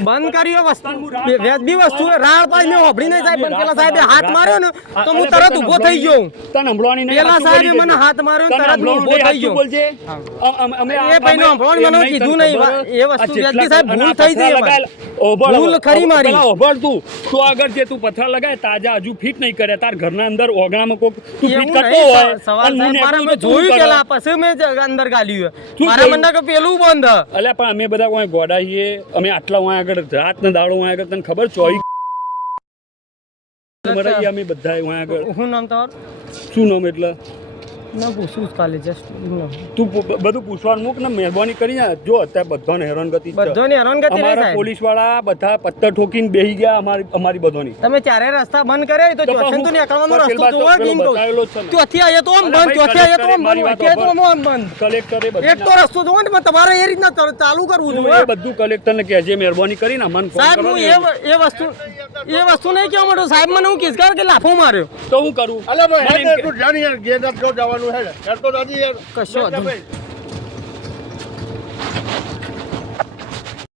બંધ કર્યો વસ્તુ વ્યાજબી વસ્તુ રાળ પાઈ મેં હોભળી નહીં સાહેબ પણ પેલા સાહેબે હાથ માર્યો ને તો હું તરત ઊભો થઈ ગયો પેલા સાહેબે મને હાથ માર્યો તરત હું ઊભો થઈ ગયો એ ભાઈ નો હંભળવાની મને કીધું નહીં એ વસ્તુ વ્યાજબી સાહેબ ભૂલ થઈ ગઈ ભૂલ ખરી મારી તું આગળ જે તું પથરા લગાય તાજા હજુ ફિટ નહીં કરે તાર ઘરના અંદર ઓગણામાં કોક તું ફિટ કરતો હોય સવાલ મારા મેં જોયું પેલા પછી મેં અંદર ગાલ્યું મારા મને કે પેલું બંધ અલ્યા પણ અમે બધા કોઈ ગોડા છીએ અમે આટલા વાય આગળ રાત ને દાડો વાય આગળ તને ખબર ચોઈ મરાઈ અમે બધા વાય આગળ શું નામ તમારું શું નામ એટલે ના પૂછું કાલે જસ્ટ તું બધું પૂછવાનું મૂક ને મહેરબાની કરીને જો અત્યારે બધાને હેરાનગતિ બધાને હેરાનગતિ અમારા પોલીસ વાળા બધા પત્તર ઠોકીને બેહી ગયા અમારી બધાની તમે ચારે રસ્તા બંધ કર્યા તો ચોથે તો નીકળવાનો રસ્તો જોવા ગીમ તો ચોથી આયા તો આમ બંધ ચોથી આયા તો આમ બંધ ચોથી તો આમ બંધ કલેક્ટરે એક તો રસ્તો જોવો ને તમારે એ રીતના ચાલુ કરવું જોઈએ એ બધું કલેક્ટરને કહેજે મહેરબાની કરીને મન સાહેબ હું એ વસ્તુ નહીં કહેવા માંડો સાહેબ મને હું કિસકાર કે લાફો માર્યો તો હું કરું અલા ભાઈ તું જાણી યાર ઘેર જવાનું હે કરતો દાદી યાર કશો